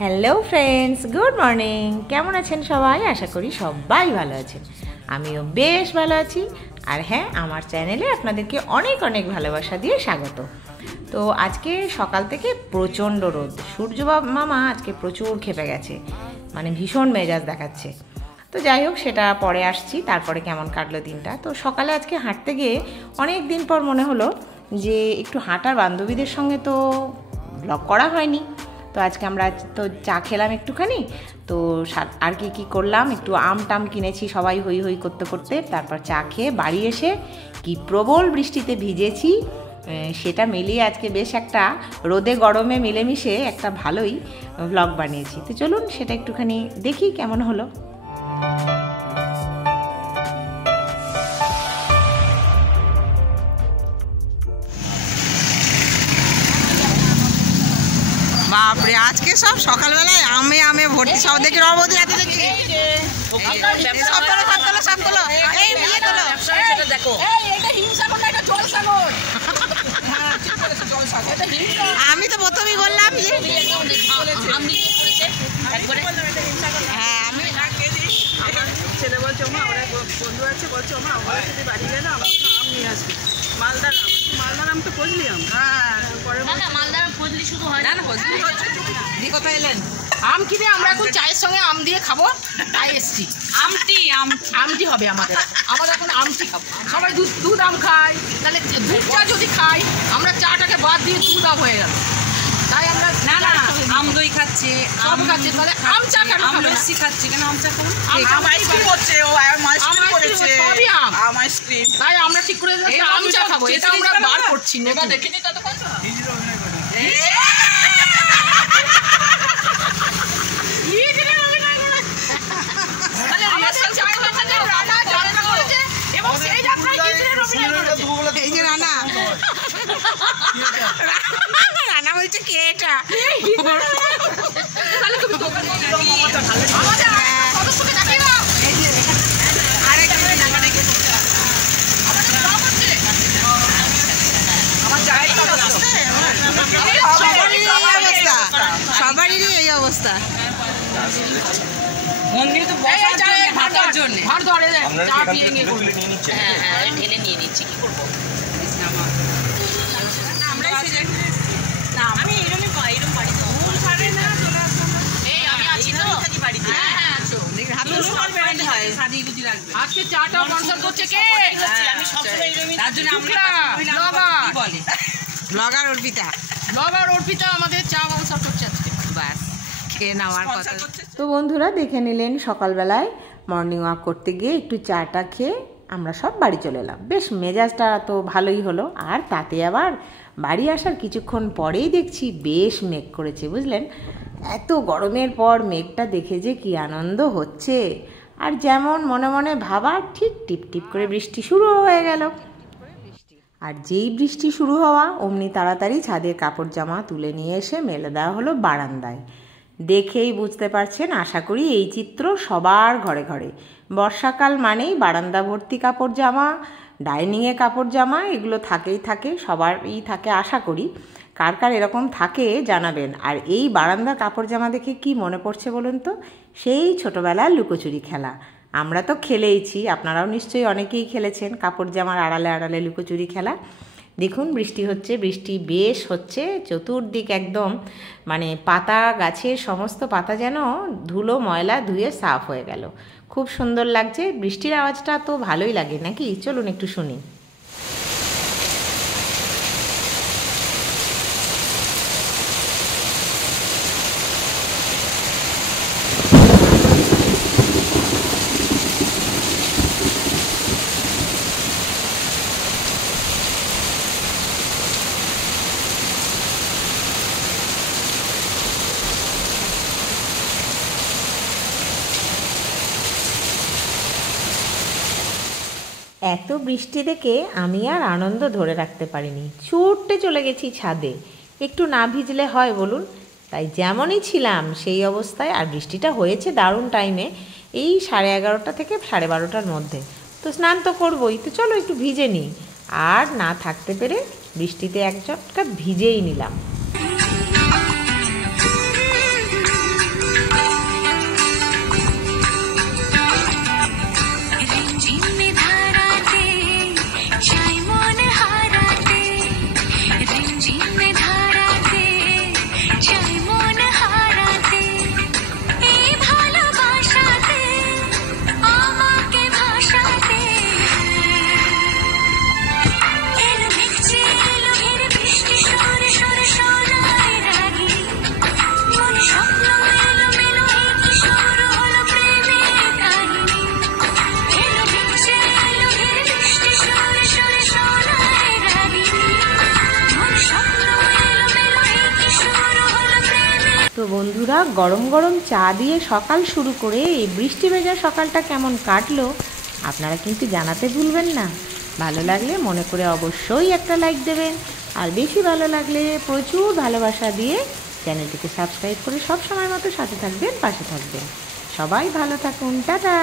Hello friends, good morning. কেমন আছেন সবাই? আশা করি সবাই ভালো আছেন। আমিও বেশ ভালো আছি। আর হ্যাঁ, আমার চ্যানেলে আপনাদেরকে অনেক অনেক ভালোবাসা দিয়ে স্বাগত। তো আজকে সকাল থেকে প্রচণ্ড রোদ, সূর্য মামা আজকে প্রচুর খেপে গেছে, মানে ভীষণ মেজাজ দেখাচ্ছে। তো যাই হোক, সেটা পরে আসছি। তারপরে কেমন কাটলো দিনটা। তো সকালে আজকে হাঁটতে গিয়ে অনেক দিন পর মনে হলো যে একটু হাঁটার, বান্ধবীদের সঙ্গে তো ব্লগ করা হয়নি। তো আজকে আমরা তো চা খেলাম একটুখানি। তো আর কি করলাম, একটু আম টাম কিনেছি সবাই হই হই করতে করতে। তারপর চা খেয়ে বাড়ি এসে কি প্রবল বৃষ্টিতে ভিজেছি, সেটা মিলিয়ে আজকে বেশ একটা রোদে গরমে মিলেমিশে একটা ভালোই ব্লগ বানিয়েছি। তো চলুন সেটা একটুখানি দেখি কেমন হলো। বাপরে, আজকে সব সকালবেলায় আমে আমে ভর্তি। সব দেখি রবতী রাতে দেখি আমি তো প্রথমেই বললাম যে হ্যাঁ, আমি ছেলে বলছে ওমা ওরা বন্ধু আছে, বলছে ওমা ওরা যদি বাড়ি গেলে আমার আম নিয়ে আসবে। মালদার আম তো ফজলি আম। হ্যাঁ, মালদার আম ফজলি শুধু হয় না, ফজলি হচ্ছে। কোথায় এলেন? আম কিনে আমরা এখন চায়ের সঙ্গে আম দিয়ে খাবো, তাই এসছি। আমটি হবে আমাদের এখন আমটি খাবো। সবাই দুধ আম খায়, তাহলে দুধ চা যদি খাই, আমরা চাটাকে বাদ দিয়ে দুধ আম হয়ে গেল। তাই আমরা না আম দই খাচ্ছে, আম খাচ্ছে, তাহলে আম চা কেন আম লস্যি খাচ্ছে কেন? আম চা খাবো। আম আইসক্রিম হচ্ছে, ও আইসক্রিম করেছে, সবই আম আইসক্রিম। তাই আমরা ঠিক করে আম চা খাবো। এটা আমরা বার করছি না, দেখিনি ততক্ষণ। রানা বলছে কে এটা? সবারই এই অবস্থা। ঢেলে নিয়ে নিচ্ছি, কি করবো? আমি এরকম বাড়িতে আমি আছি তো বাড়িতে। আজকে চাটা স্পন্সর করছে কে? আমি সবসময় তার জন্য ব্লগার অর্পিতা, আমাদের চা স্পন্সর করছে আজকে। বাস খেয়ে নেওয়ার কথা। তো বন্ধুরা, দেখে নিলেন সকালবেলায় মর্নিং ওয়াক করতে গিয়ে একটু চাটা খেয়ে আমরা সব বাড়ি চলে এলাম। বেশ মেজাজটা তো ভালোই হলো। আর তাতে আবার বাড়ি আসার কিছুক্ষণ পরেই দেখছি বেশ মেঘ করেছে, বুঝলেন। এত গরমের পর মেঘটা দেখে যে কি আনন্দ হচ্ছে। আর যেমন মনে মনে ভাবা, ঠিক টিপ টিপ করে বৃষ্টি শুরু হয়ে গেল। আর যেই বৃষ্টি শুরু হওয়া অমনি তাড়াতাড়ি ছাদের কাপড় জামা তুলে নিয়ে এসে মেলে দেওয়া হলো বারান্দায়। দেখেই বুঝতে পারছেন, আশা করি এই চিত্র সবার ঘরে ঘরে। বর্ষাকাল মানেই বারান্দা ভর্তি কাপড় জামা, ডাইনিংয়ে কাপড় জামা, এগুলো থাকেই থাকে, সবারই থাকে আশা করি। কার কার এরকম থাকে জানাবেন। আর এই বারান্দার কাপড় জামা দেখে কি মনে পড়ছে বলুন তো? সেই ছোটোবেলার লুকোচুরি খেলা। আমরা তো খেলেইছি, আপনারাও নিশ্চয়ই অনেকেই খেলেছেন কাপড় জামার আড়ালে আড়ালে লুকোচুরি খেলা। দেখুন বৃষ্টি হচ্ছে, বৃষ্টি বেশ হচ্ছে, চতুর্দিক একদম মানে পাতা, গাছের সমস্ত পাতা যেন ধুলো ময়লা ধুয়ে সাফ হয়ে গেল। খুব সুন্দর লাগছে। বৃষ্টির আওয়াজটা তো ভালোই লাগে নাকি? চলুন একটু শুনি। এত বৃষ্টি দেখে আমি আর আনন্দ ধরে রাখতে পারিনি, ছুটতে চলে গেছি ছাদে। একটু না ভিজলে হয় বলুন? তাই যেমনই ছিলাম সেই অবস্থায়। আর বৃষ্টিটা হয়েছে দারুণ টাইমে, এই 11:30 থেকে 12:30 মধ্যে। তো স্নান তো করবই, তো চলো একটু ভিজে নিই। আর না থাকতে পেরে বৃষ্টিতে এক চটকা ভিজেই নিলাম। বন্ধুরা, গরম গরম চা দিয়ে সকাল শুরু করে এই বৃষ্টি ভেজা সকালটা কেমন কাটলো আপনারা কিন্তু জানাতে ভুলবেন না। ভালো লাগলে মনে করে অবশ্যই একটা লাইক দেবেন, আর বেশি ভালো লাগলে প্রচুর ভালোবাসা দিয়ে চ্যানেলটিকে সাবস্ক্রাইব করে সব সময় মতো সাথে থাকবেন, পাশে থাকবেন। সবাই ভালো থাকুন, টাটা।